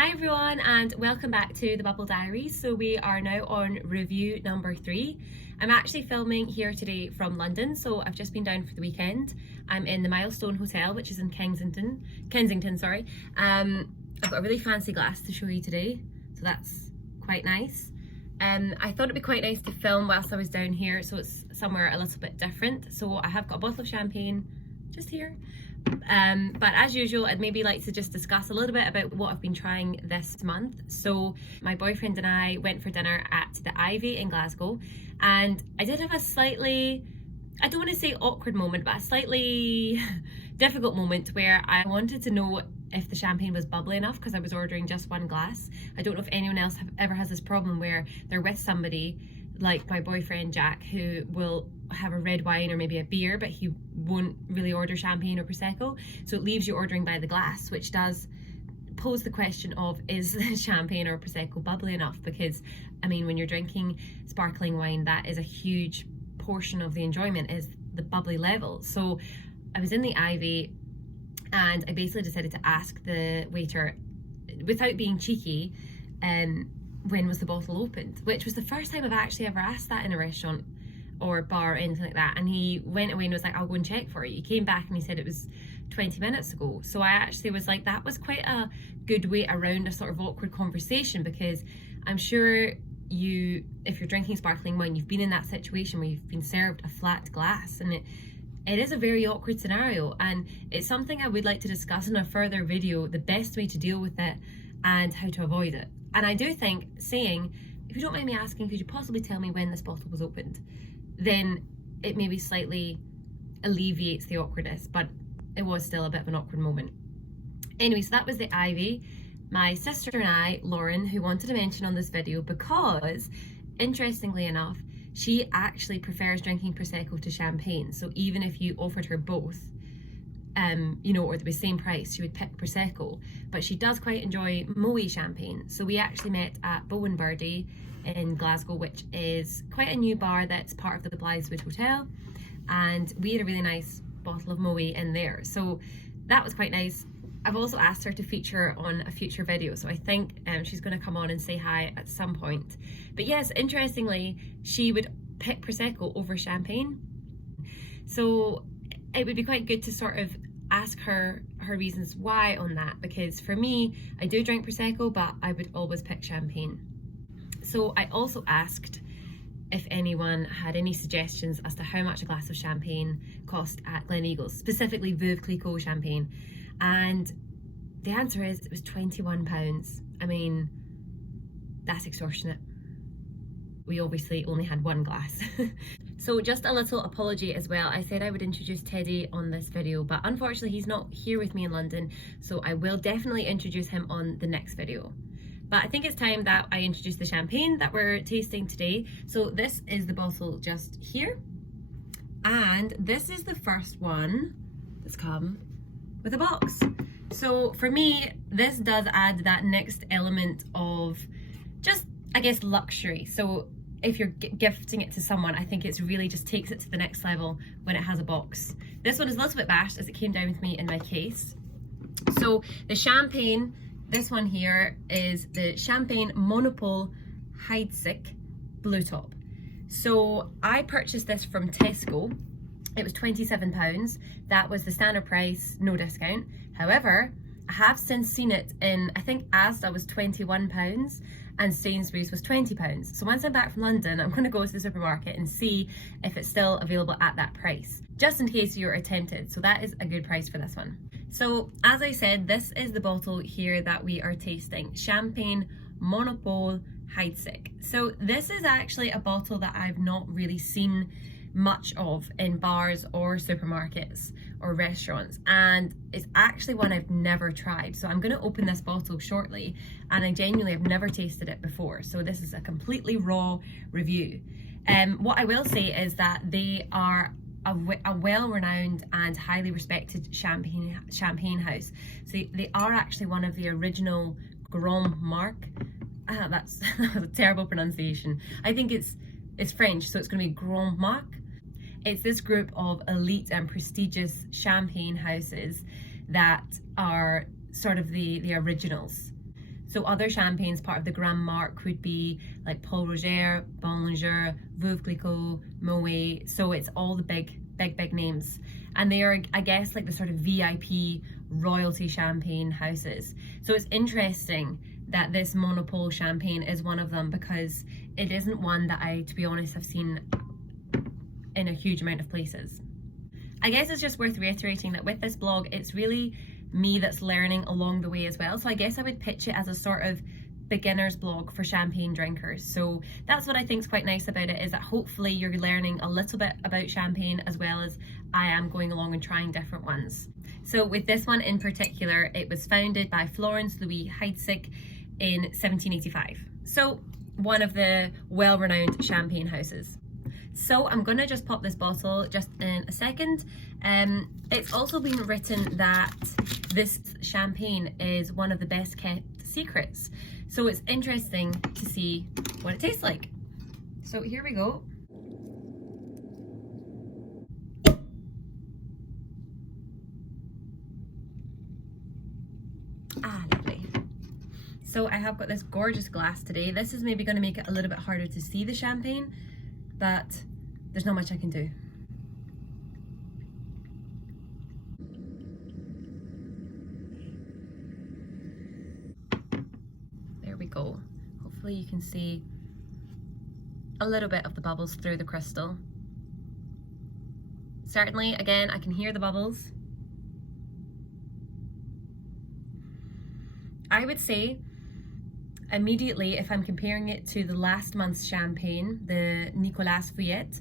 Hi everyone and welcome back to the Bubble Diaries. So we are now on review number 3. I'm actually filming here today from London, so I've just been down for the weekend. I'm in the Milestone Hotel, which is in Kensington. I've got a really fancy glass to show you today, so that's quite nice. I thought it'd be quite nice to film whilst I was down here, so it's somewhere a little bit different. So I have got a bottle of champagne just here. But as usual, I'd maybe like to just discuss a little bit about what I've been trying this month. So my boyfriend and I went for dinner at the Ivy in Glasgow, and I did have a slightly, I don't want to say awkward moment, but a slightly difficult moment where I wanted to know if the champagne was bubbly enough because I was ordering just one glass. I don't know if anyone else ever has this problem where they're with somebody like my boyfriend Jack, who will have a red wine or maybe a beer, but he won't really order champagne or Prosecco. So it leaves you ordering by the glass, which does pose the question of, is the champagne or Prosecco bubbly enough? Because, I mean, when you're drinking sparkling wine, that is a huge portion of the enjoyment, is the bubbly level. So I was in the Ivy and I basically decided to ask the waiter, without being cheeky, when was the bottle opened, which was the first time I've actually ever asked that in a restaurant or bar or anything like that. And he went away and was like, I'll go and check for you. He came back and he said it was 20 minutes ago. So I actually was like, that was quite a good way around a sort of awkward conversation, because I'm sure you, if you're drinking sparkling wine, you've been in that situation where you've been served a flat glass, and it is a very awkward scenario, and it's something I would like to discuss in a further video, the best way to deal with it and how to avoid it. And I do think saying, if you don't mind me asking, could you possibly tell me when this bottle was opened? Then it maybe slightly alleviates the awkwardness, but it was still a bit of an awkward moment. Anyway, so that was the Ivy. My sister and I, Lauren, who wanted to mention on this video because, interestingly enough, she actually prefers drinking Prosecco to champagne. So even if you offered her both, or the same price, she would pick Prosecco, but she does quite enjoy Moe champagne. So we actually met at Bow and Birdie in Glasgow, which is quite a new bar that's part of the Blytheswood Hotel, and we had a really nice bottle of Moe in there, so that was quite nice. I've also asked her to feature on a future video, so I think she's going to come on and say hi at some point. But yes, interestingly, she would pick Prosecco over champagne, so it would be quite good to sort of ask her reasons why on that, because for me, I do drink Prosecco, but I would always pick champagne. So I also asked if anyone had any suggestions as to how much a glass of champagne cost at Gleneagles, specifically Veuve Clicquot champagne, and the answer is it was £21. I mean, that's extortionate. We obviously only had one glass. So just a little apology as well. I said I would introduce Teddy on this video, but unfortunately he's not here with me in London, so I will definitely introduce him on the next video. But I think it's time that I introduce the champagne that we're tasting today. So this is the bottle just here, and this is the first one that's come with a box. So for me, this does add that next element of just, I guess, luxury. So if you're gifting it to someone, I think it's really just takes it to the next level when it has a box. This one is a little bit bashed as it came down with me in my case. So the champagne, this one here is the Champagne Monopole Heidsieck Blue Top. So I purchased this from Tesco. It was £27. That was the standard price, no discount. However, I have since seen it in, I think Asda was £21 and Sainsbury's was £20. So once I'm back from London, I'm going to go to the supermarket and see if it's still available at that price, just in case you're tempted. So that is a good price for this one. So as I said, this is the bottle here that we are tasting, Champagne Monopole Heidsieck. So this is actually a bottle that I've not really seen much of in bars or supermarkets or restaurants, and it's actually one I've never tried. So I'm going to open this bottle shortly, and I genuinely have never tasted it before, so this is a completely raw review. What I will say is that they are a well-renowned and highly respected champagne house. So they are actually one of the original Grand Marque. That's a terrible pronunciation. I think it's French, so it's going to be Grand Marque. It's this group of elite and prestigious champagne houses that are sort of the originals. So other champagnes part of the Grand Marque would be like Paul Roger, Bollinger, Veuve Clicquot, Moet. So it's all the big names. And they are, I guess, like the sort of VIP royalty champagne houses. So it's interesting that this Monopole champagne is one of them, because it isn't one that I, to be honest, have seen in a huge amount of places. I guess it's just worth reiterating that with this blog, it's really me that's learning along the way as well. So I guess I would pitch it as a sort of beginner's blog for champagne drinkers. So that's what I think is quite nice about it, is that hopefully you're learning a little bit about champagne as well as I am going along and trying different ones. So with this one in particular, it was founded by Florence Louis Heidsieck in 1785. So one of the well-renowned champagne houses. So I'm gonna just pop this bottle just in a second. It's also been written that this champagne is one of the best kept secrets. So it's interesting to see what it tastes like. So here we go. Ah, lovely. So I have got this gorgeous glass today. This is maybe gonna make it a little bit harder to see the champagne, but there's not much I can do. There we go. Hopefully you can see a little bit of the bubbles through the crystal. Certainly, again, I can hear the bubbles. I would say immediately, if I'm comparing it to the last month's champagne, the Nicolas Fouillet,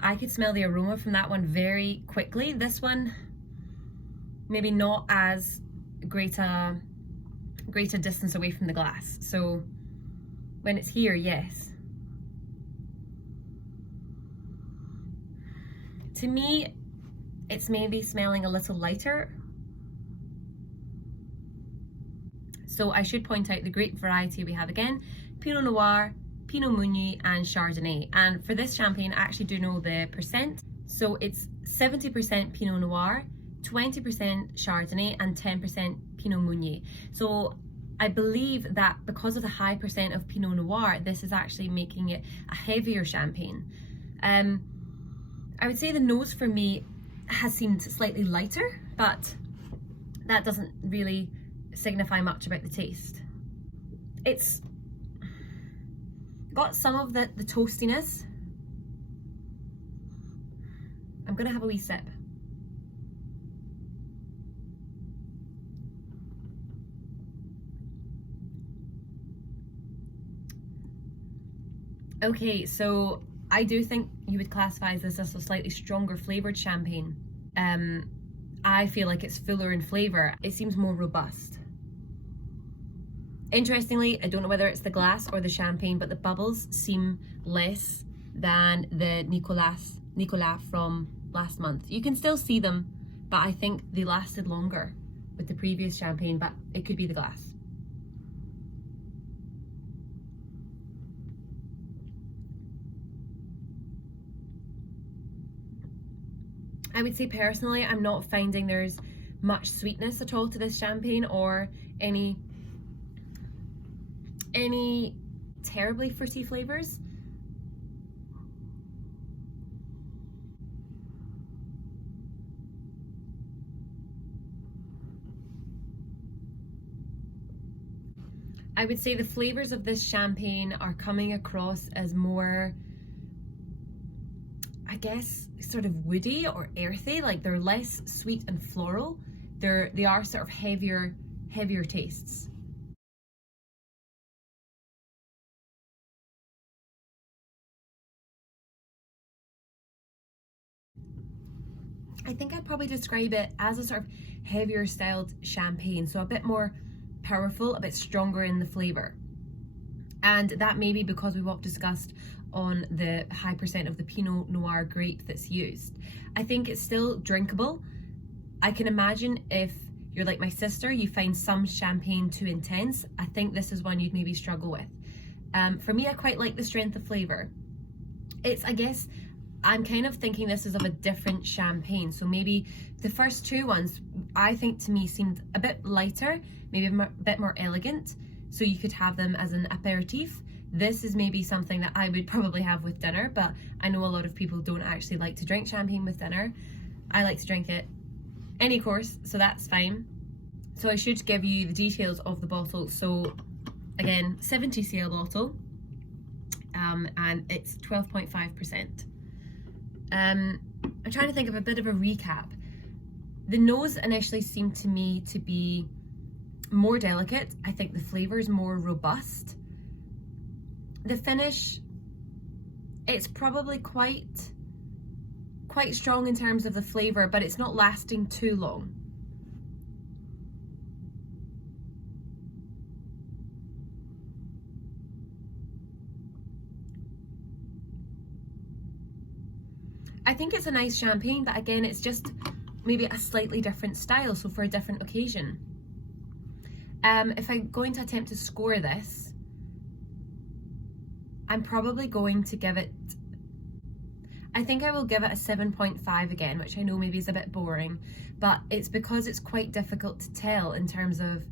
I could smell the aroma from that one very quickly. This one, maybe not as great a distance away from the glass. So when it's here, yes. To me, it's maybe smelling a little lighter. So I should point out the grape variety we have again: Pinot Noir, Pinot Meunier and Chardonnay. And for this champagne, I actually do know the percent. So it's 70% Pinot Noir, 20% Chardonnay and 10% Pinot Meunier. So I believe that because of the high percent of Pinot Noir, this is actually making it a heavier champagne. I would say the nose for me has seemed slightly lighter, but that doesn't really signify much about the taste. It's got some of the toastiness. I'm gonna have a wee sip. Okay, so I do think you would classify this as a slightly stronger flavoured champagne. I feel like it's fuller in flavour. It seems more robust. Interestingly, I don't know whether it's the glass or the champagne, but the bubbles seem less than the Nicolas from last month. You can still see them, but I think they lasted longer with the previous champagne, but it could be the glass. I would say personally, I'm not finding there's much sweetness at all to this champagne, or any terribly fruity flavors. I would say the flavors of this champagne are coming across as more, I guess, sort of woody or earthy. Like they're less sweet and floral. They are sort of heavier tastes. I think I'd probably describe it as a sort of heavier styled champagne, so a bit more powerful, a bit stronger in the flavour. And that may be because we've discussed on the high percent of the Pinot Noir grape that's used. I think it's still drinkable. I can imagine if you're like my sister, you find some champagne too intense. I think this is one you'd maybe struggle with. For me, I quite like the strength of flavour. It's, I guess, I'm kind of thinking this is of a different champagne. So maybe the first two ones, I think to me seemed a bit lighter, maybe a bit more elegant. So you could have them as an aperitif. This is maybe something that I would probably have with dinner, but I know a lot of people don't actually like to drink champagne with dinner. I like to drink it any course, so that's fine. So I should give you the details of the bottle. So again, 70cl bottle, and it's 12.5%. I'm trying to think of a bit of a recap. The nose initially seemed to me to be more delicate. I think the flavour is more robust. The finish, it's probably quite strong in terms of the flavour, but it's not lasting too long. I think it's a nice champagne, but again, it's just maybe a slightly different style, so for a different occasion. If I'm going to attempt to score this, I'm probably going to give it, I think I will give it a 7.5 again, which I know maybe is a bit boring, but it's because it's quite difficult to tell in terms of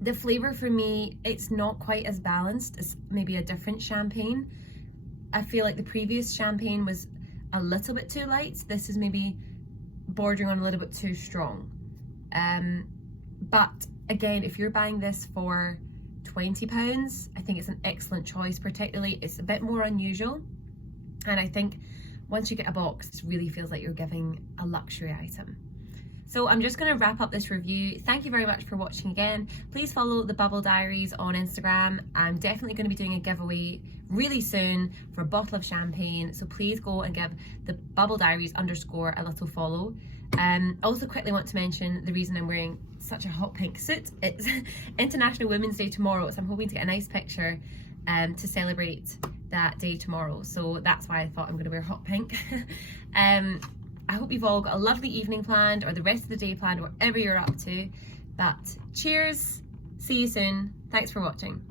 the flavour. For me, it's not quite as balanced as maybe a different champagne. I feel like the previous champagne was a little bit too light. This is maybe bordering on a little bit too strong. But again, if you're buying this for £20, I think it's an excellent choice. Particularly, it's a bit more unusual, and I think once you get a box, it really feels like you're giving a luxury item. So I'm just going to wrap up this review. Thank you very much for watching again. Please follow the Bubble Diaries on Instagram. I'm definitely going to be doing a giveaway really soon for a bottle of champagne, so please go and give the Bubble Diaries _ a little follow. Also quickly want to mention the reason I'm wearing such a hot pink suit. It's International Women's Day tomorrow, so I'm hoping to get a nice picture to celebrate that day tomorrow. So that's why I thought I'm going to wear hot pink. I hope you've all got a lovely evening planned, or the rest of the day planned, whatever you're up to. But cheers, see you soon. Thanks for watching.